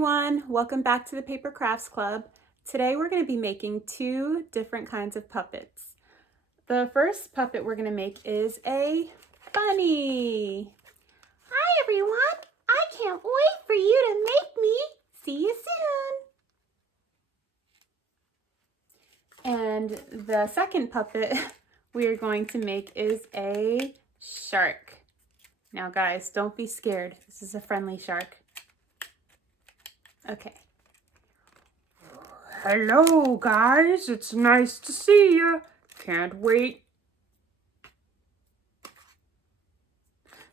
everyone, welcome back to the Paper Crafts Club. Today we're going to be making two different kinds of puppets. The first puppet we're going to make is a bunny. Hi everyone, I can't wait for you to make me. See you soon. And the second puppet we are going to make is a shark. Now guys, don't be scared. This is a friendly shark. Okay. Hello guys, it's nice to see you. Can't wait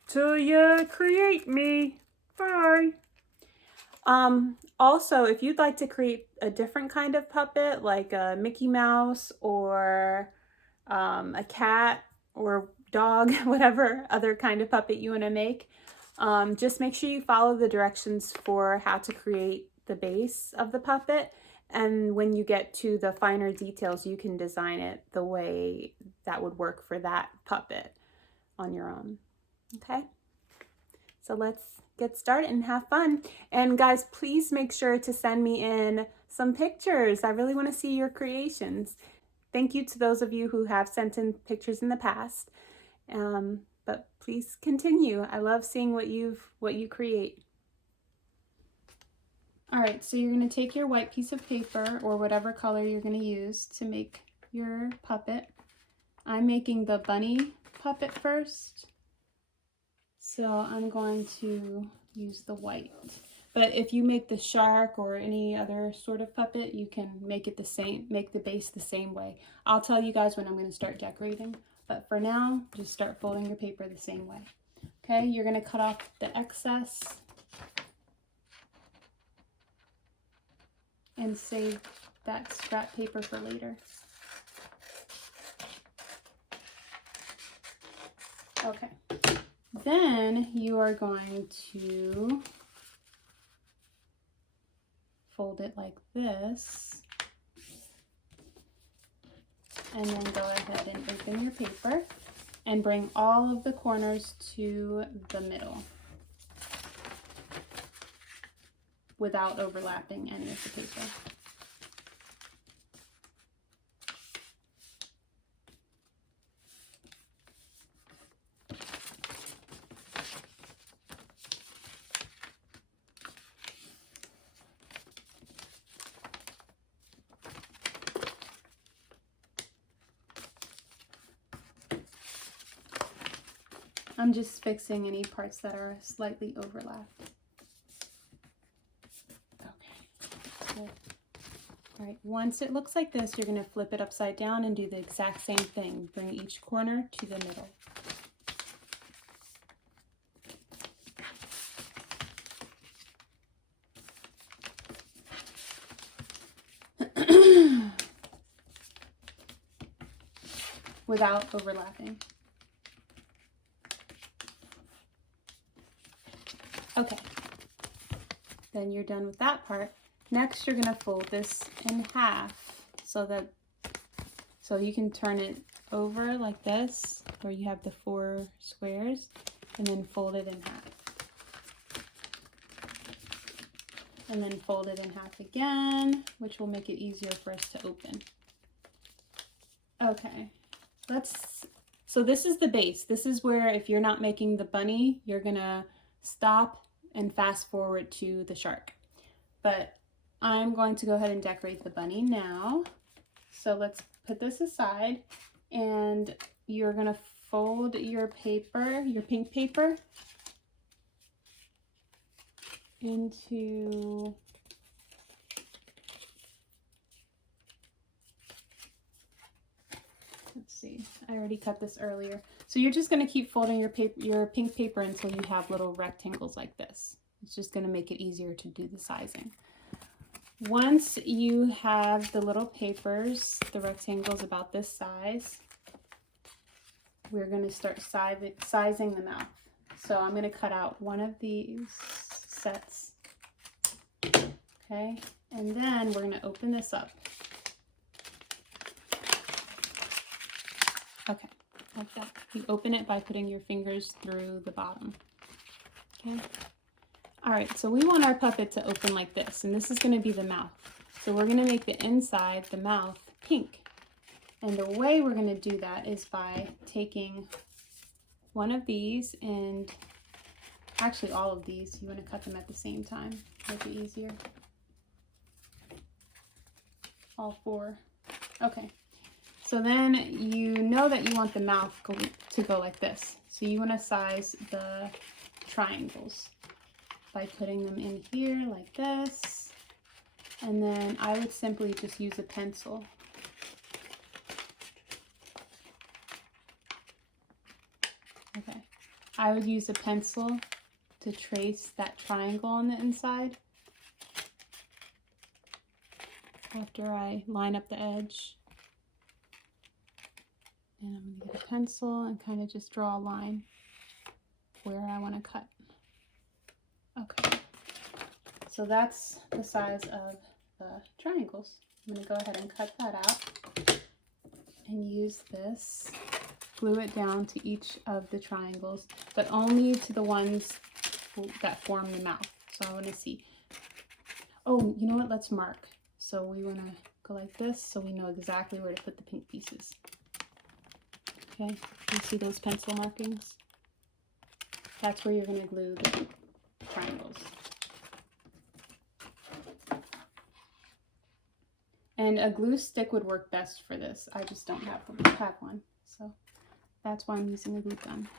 till you create me. Bye. Also, if you'd like to create a different kind of puppet, like a Mickey Mouse or a cat or dog, whatever other kind of puppet you want to make, just make sure you follow the directions for how to create the base of the puppet. And when you get to the finer details, you can design it the way that would work for that puppet on your own. Okay? So let's get started and have fun. And guys, please make sure to send me in some pictures. I really want to see your creations. Thank you to those of you who have sent in pictures in the past. But please continue. I love seeing what you create. All right, so you're going to take your white piece of paper or whatever color you're going to use to make your puppet. I'm making the bunny puppet first. So I'm going to use the white. But if you make the shark or any other sort of puppet, you can make it the same, make the base the same way. I'll tell you guys when I'm going to start decorating. But for now, just start folding your paper the same way. Okay, you're going to cut off the excess and save that scrap paper for later. Okay, then you are going to fold it like this, and then go ahead and open your paper and bring all of the corners to the middle without overlapping any of the paper. I'm just fixing any parts that are slightly overlapped. Okay. All right, once it looks like this, you're going to flip it upside down and do the exact same thing. Bring each corner to the middle. Without overlapping. Okay, then you're done with that part. Next, you're going to fold this in half so you can turn it over like this, where you have the 4 squares, and then fold it in half. And then fold it in half again, which will make it easier for us to open. Okay, so this is the base. This is where, if you're not making the bunny, you're gonna stop and fast forward to the shark. But I'm going to go ahead and decorate the bunny now. So let's put this aside, and you're gonna fold your paper, your pink paper, into I already cut this earlier. So you're just going to keep folding your pink paper until you have little rectangles like this. It's just going to make it easier to do the sizing. Once you have the little papers, the rectangles about this size, we're going to start sizing the mouth. So I'm going to cut out one of these sets. Okay, and then we're going to open this up. Okay, like that. You open it by putting your fingers through the bottom. Okay. All right, so we want our puppet to open like this, and this is going to be the mouth. So we're going to make the inside, the mouth, pink. And the way we're going to do that is by taking one of these, and actually all of these, you want to cut them at the same time, make it easier. All 4. Okay, so then you know that you want the mouth to go like this. So you want to size the triangles by putting them in here like this. And then I would simply just use a pencil. Okay, I would use a pencil to trace that triangle on the inside after I line up the edge. And I'm going to get a pencil and kind of just draw a line where I want to cut. Okay, so that's the size of the triangles. I'm going to go ahead and cut that out and use this. Glue it down to each of the triangles, but only to the ones that form the mouth. So I want to see. Oh, you know what? Let's mark. So we want to go like this so we know exactly where to put the pink pieces. Okay, you see those pencil markings? That's where you're going to glue the triangles. And a glue stick would work best for this. I just don't have one, so that's why I'm using a glue gun.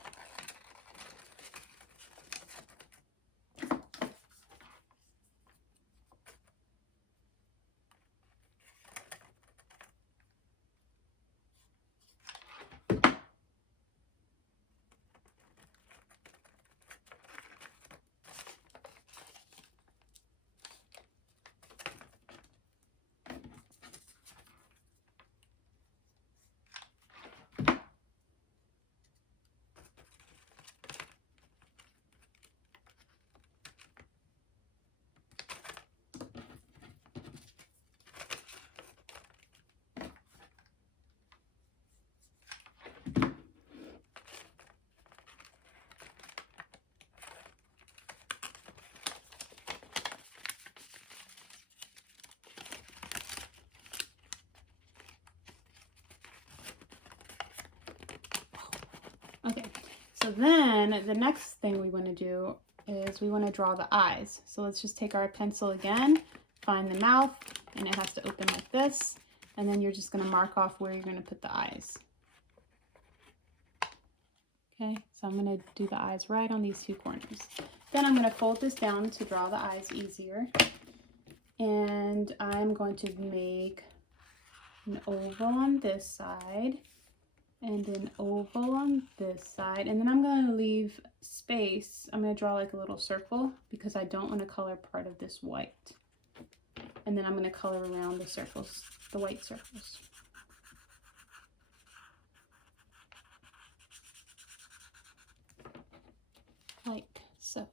Okay, so then the next thing we want to do is we want to draw the eyes. So let's just take our pencil again, find the mouth, and it has to open like this. And then you're just going to mark off where you're going to put the eyes. Okay, so I'm going to do the eyes right on these 2 corners. Then I'm going to fold this down to draw the eyes easier. And I'm going to make an oval on this side and an oval on this side, and then I'm going to leave space. I'm going to draw like a little circle because I don't want to color part of this white, and then I'm going to color around the circles, the white circles. Like so.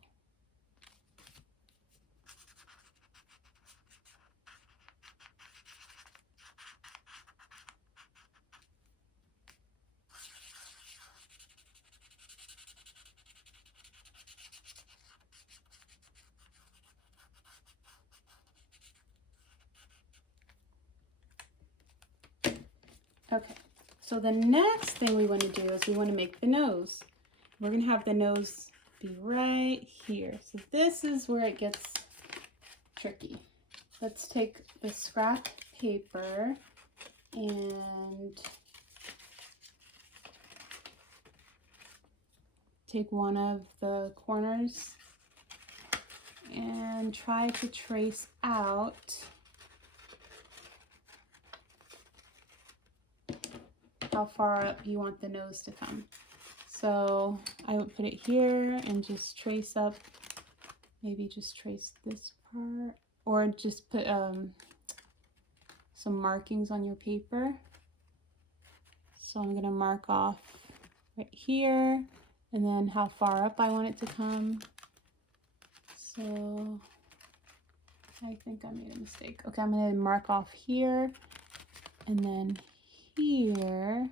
Okay, so the next thing we want to do is we want to make the nose. We're going to have the nose be right here. So this is where it gets tricky. Let's take the scrap paper and take one of the corners and try to trace out how far up you want the nose to come. So I would put it here and just trace up, maybe just trace this part, or just put some markings on your paper. So I'm gonna mark off right here, and then how far up I want it to come. So I think I made a mistake. Okay, I'm gonna mark off here, and then here,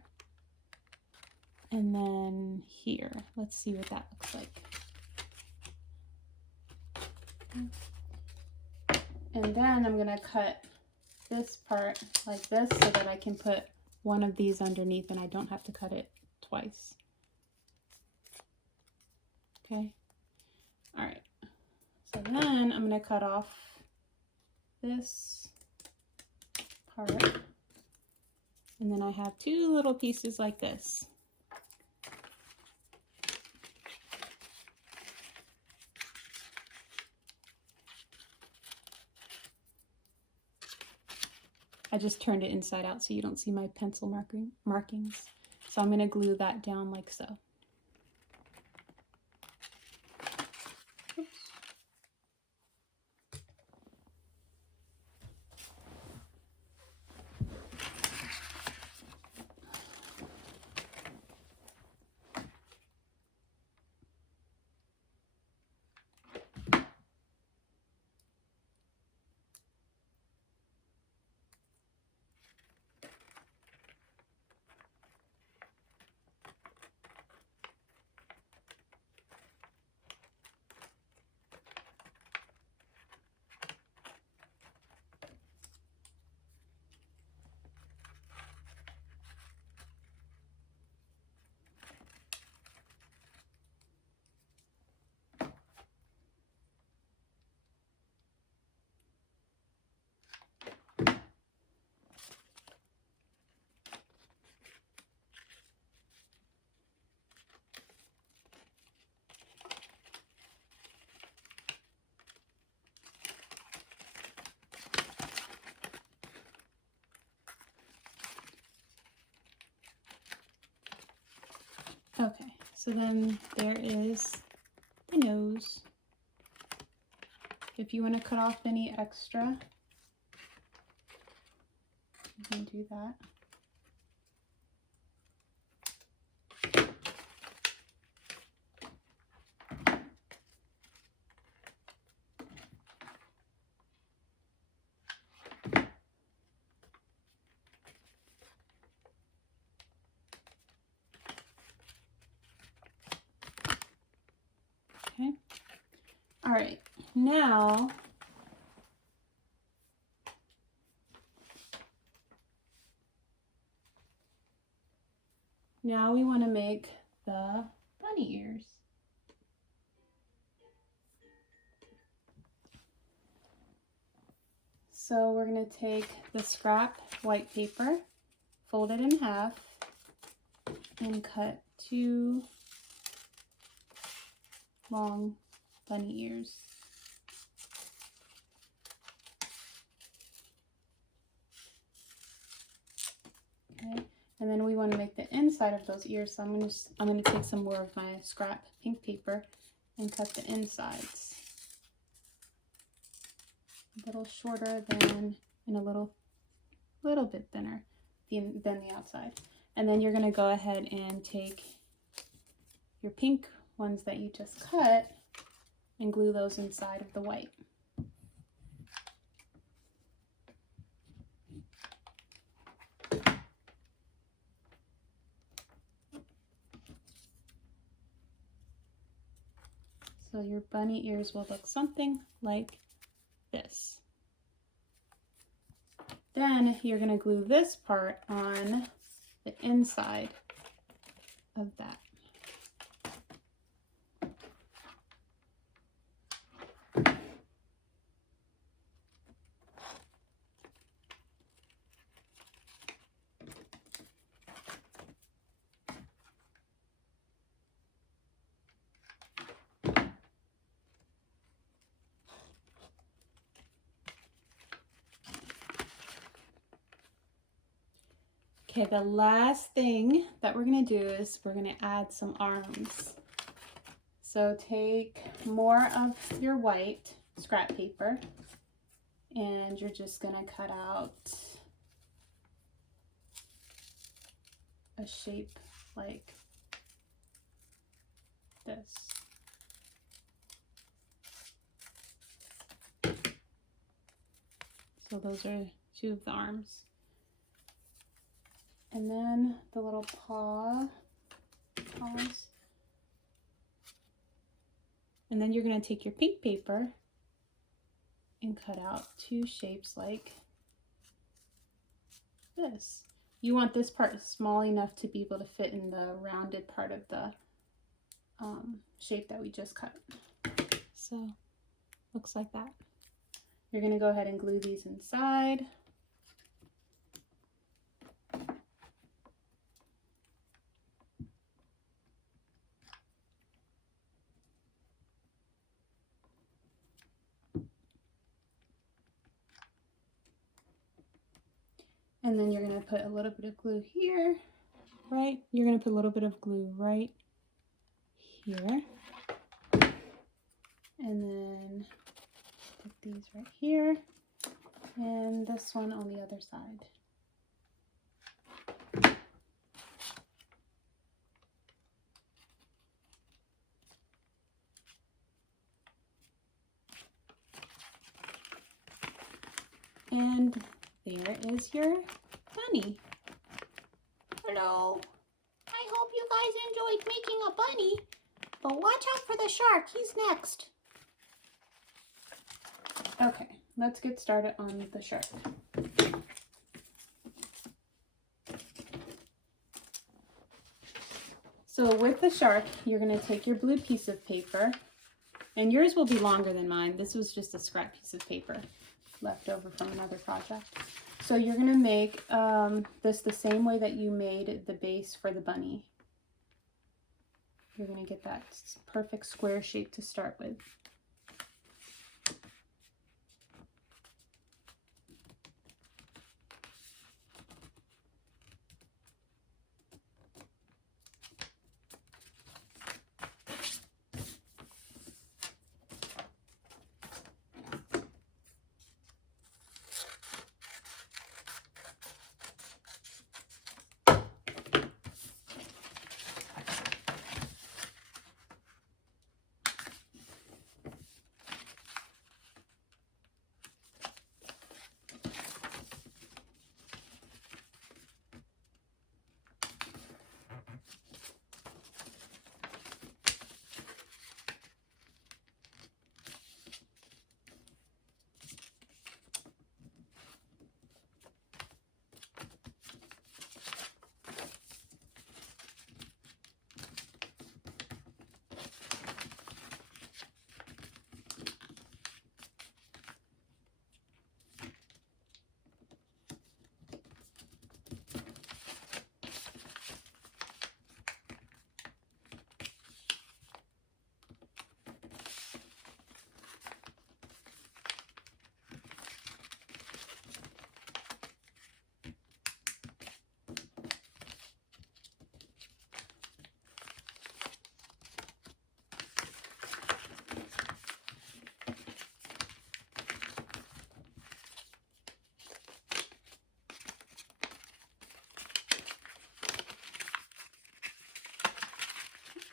and then here. Let's see what that looks like. And then I'm gonna cut this part like this so that I can put one of these underneath and I don't have to cut it twice. Okay. All right. So then I'm gonna cut off this part. And then I have two little pieces like this. I just turned it inside out so you don't see my pencil markings. So I'm going to glue that down like so. Oops. Okay, so then there is the nose. If you want to cut off any extra, you can do that. Okay. All right, now we want to make the bunny ears. So we're going to take the scrap white paper, fold it in half, and cut 2 long bunny ears. Okay, and then we want to make the inside of those ears. So I'm going to take some more of my scrap pink paper and cut the insides a little shorter than, and a little bit thinner than the outside. And then you're going to go ahead and take your pink ones that you just cut and glue those inside of the white. So your bunny ears will look something like this. Then you're going to glue this part on the inside of that. Okay, the last thing that we're going to do is we're going to add some arms. So take more of your white scrap paper and you're just going to cut out a shape like this. So those are 2 of the arms. And then the little paws. And then you're going to take your pink paper and cut out two shapes like this. You want this part small enough to be able to fit in the rounded part of the shape that we just cut. So looks like that. You're going to go ahead and glue these inside. And then you're going to put a little bit of glue here, right? You're going to put a little bit of glue right here. And then put these right here. And this one on the other side. And there is your bunny. Hello. I hope you guys enjoyed making a bunny, but watch out for the shark. He's next. Okay, let's get started on the shark. So with the shark, you're going to take your blue piece of paper, and yours will be longer than mine. This was just a scrap piece of paper left over from another project. So you're going to make this the same way that you made the base for the bunny. You're going to get that perfect square shape to start with.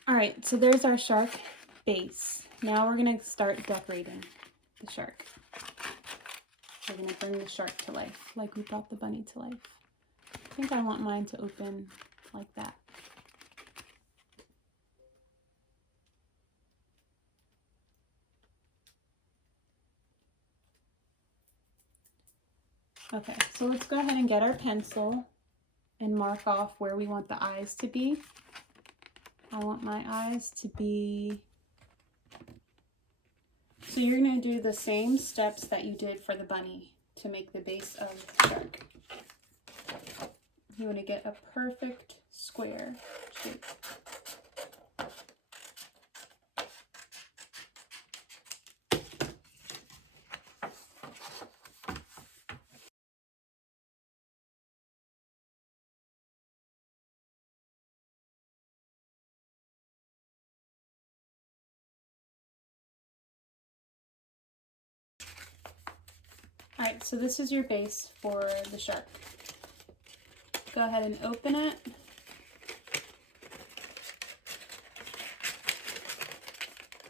All right, so there's our shark base. Now we're gonna start decorating the shark. We're gonna bring the shark to life, like we brought the bunny to life. I think I want mine to open like that. Okay, so let's go ahead and get our pencil and mark off where we want the eyes to be. I want my eyes to be, so you're going to do the same steps that you did for the bunny to make the base of the shark. You want to get a perfect square shape. Alright, so this is your base for the shark. Go ahead and open it.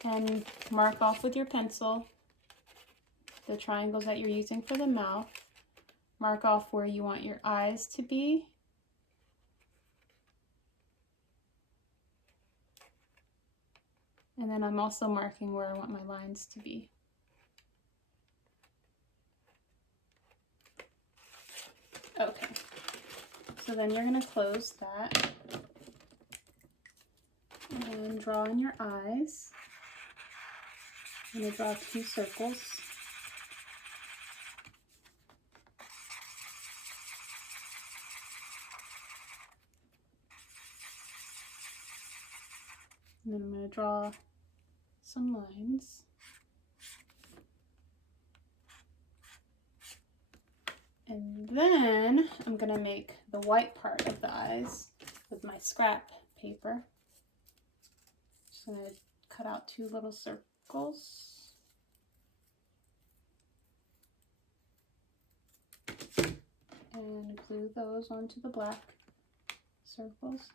And mark off with your pencil the triangles that you're using for the mouth. Mark off where you want your eyes to be. And then I'm also marking where I want my lines to be. So then you're going to close that and draw in your eyes. I'm going to draw 2 circles. And then I'm going to draw some lines. And then I'm going to make the white part of the eyes with my scrap paper. Just going to cut out 2 little circles. And glue those onto the black circles.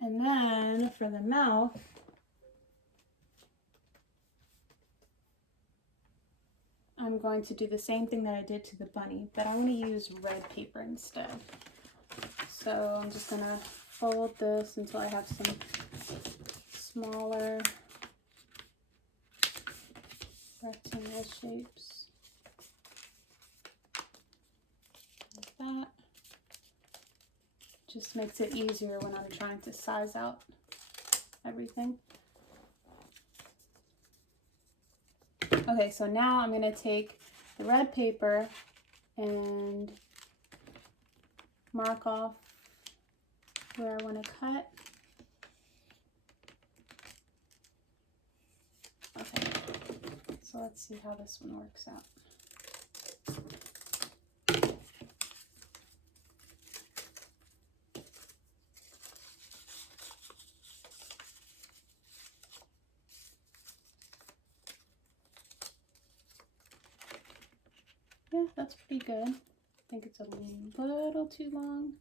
And then for the mouth, I'm going to do the same thing that I did to the bunny, but I want to use red paper instead. So I'm just going to fold this until I have some smaller rectangle shapes. Like that. Just makes it easier when I'm trying to size out everything. Okay, so now I'm going to take the red paper and mark off where I want to cut. Okay, so let's see how this one works out. Yeah, that's pretty good. I think it's a little too long.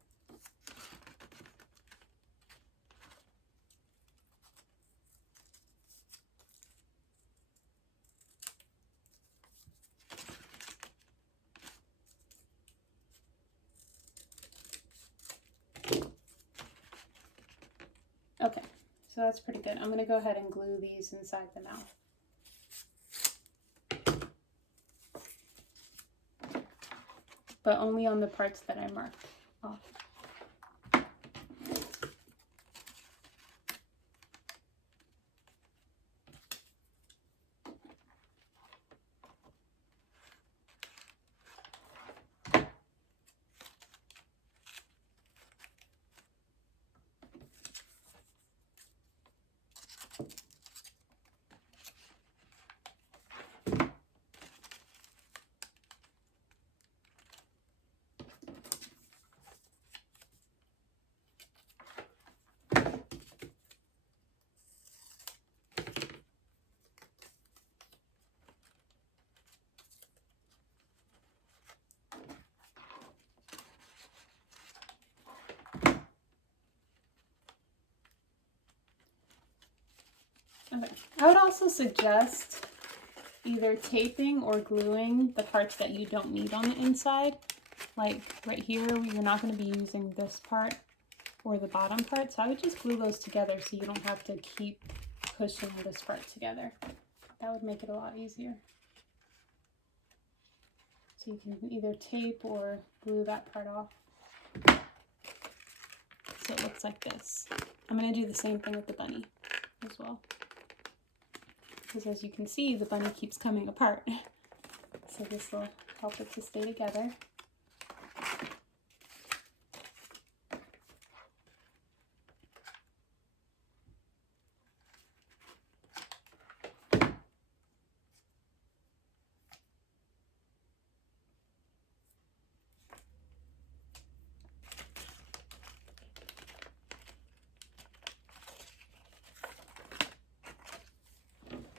Okay, so that's pretty good. I'm going to go ahead and glue these inside the mouth. But only on the parts that I marked off. Okay. I would also suggest either taping or gluing the parts that you don't need on the inside. Like right here, you're not going to be using this part or the bottom part, so I would just glue those together so you don't have to keep pushing this part together. That would make it a lot easier. So you can either tape or glue that part off. So it looks like this. I'm going to do the same thing with the bunny as well. Because as you can see, the bunny keeps coming apart. So this will help it to stay together.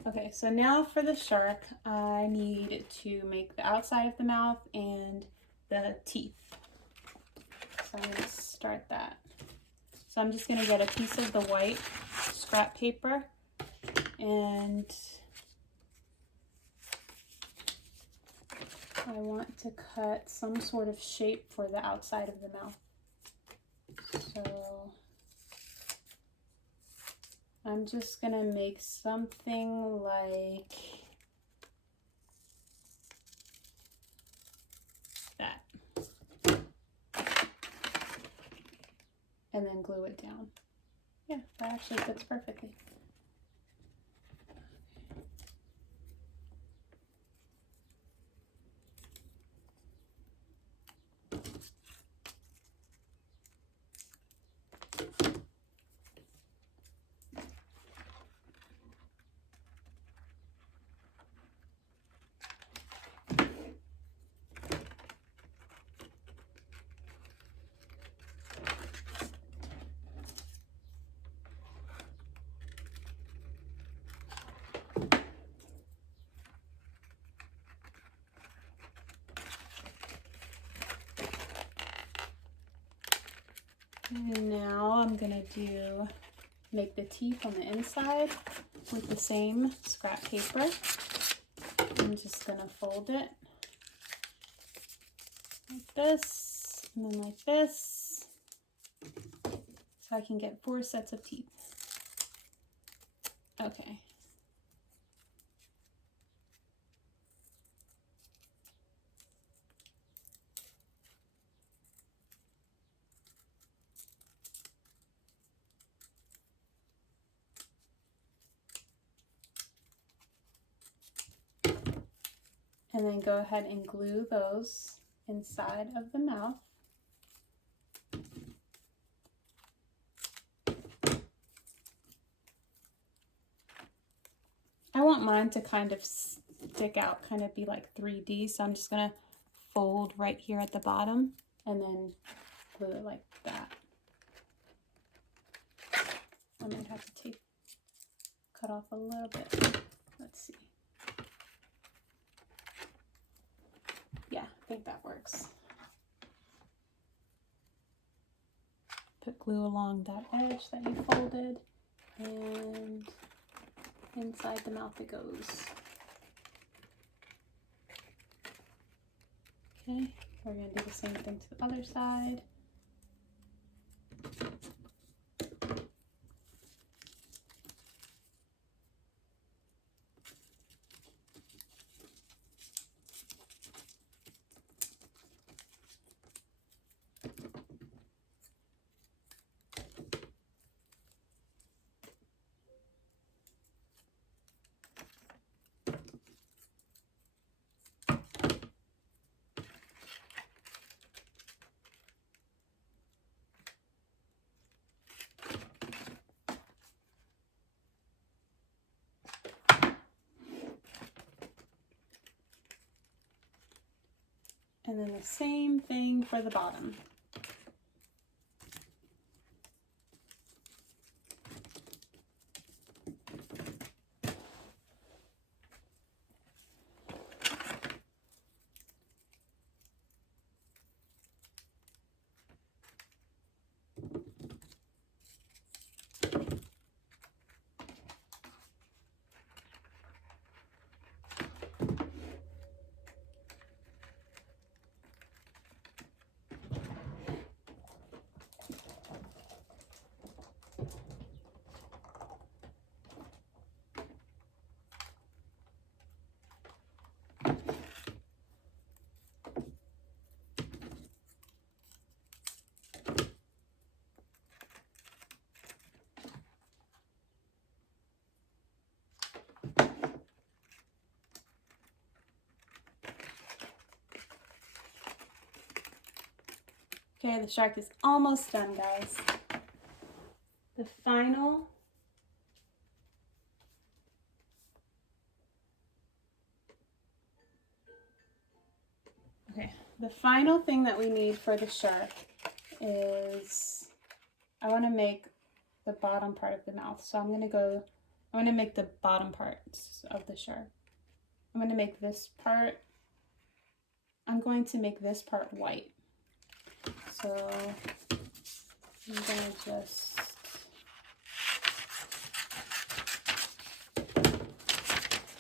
Okay, so now for the shark, I need to make the outside of the mouth and the teeth. So I'm going to start that. So I'm just going to get a piece of the white scrap paper and I want to cut some sort of shape for the outside of the mouth. So I'm just gonna make something like that. And then glue it down. Yeah, that actually fits perfectly. And now I'm gonna make the teeth on the inside with the same scrap paper. I'm just gonna fold it like this, and then like this, so I can get 4 sets of teeth. Okay. And then go ahead and glue those inside of the mouth. I want mine to kind of stick out, kind of be like 3D, so I'm just gonna fold right here at the bottom and then glue it like that. I might have to cut off a little bit. Let's see. Yeah, I think that works. Put glue along that edge that you folded, and inside the mouth it goes. Okay, we're going to do the same thing to the other side. And then the same thing for the bottom. Okay, the shark is almost done, guys. The final thing that we need for the shark is, I want to make the bottom part of the mouth. So I'm going to make the bottom parts of the shark. I'm going to make this part, I'm going to make this part white. So I'm going to just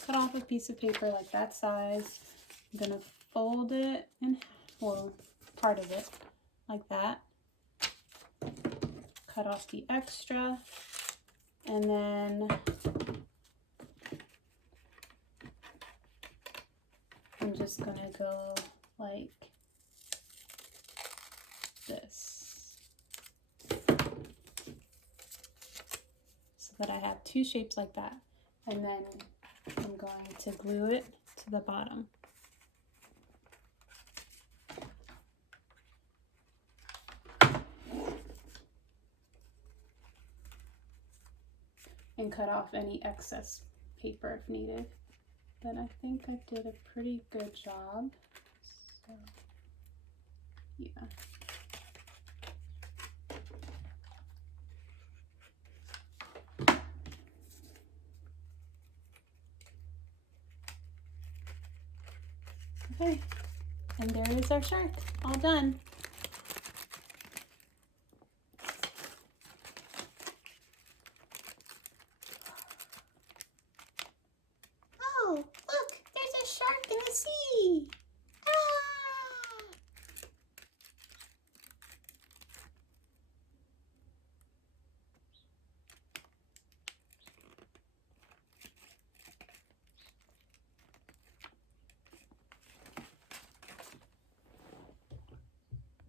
cut off a piece of paper like that size. I'm going to fold it in, well, part of it like that. Cut off the extra, And then I'm just gonna go like this so that I have two shapes like that. And then I'm going to glue it to the bottom. And cut off any excess paper if needed. But I think I did a pretty good job. So, yeah. Okay, and there is our shark, all done.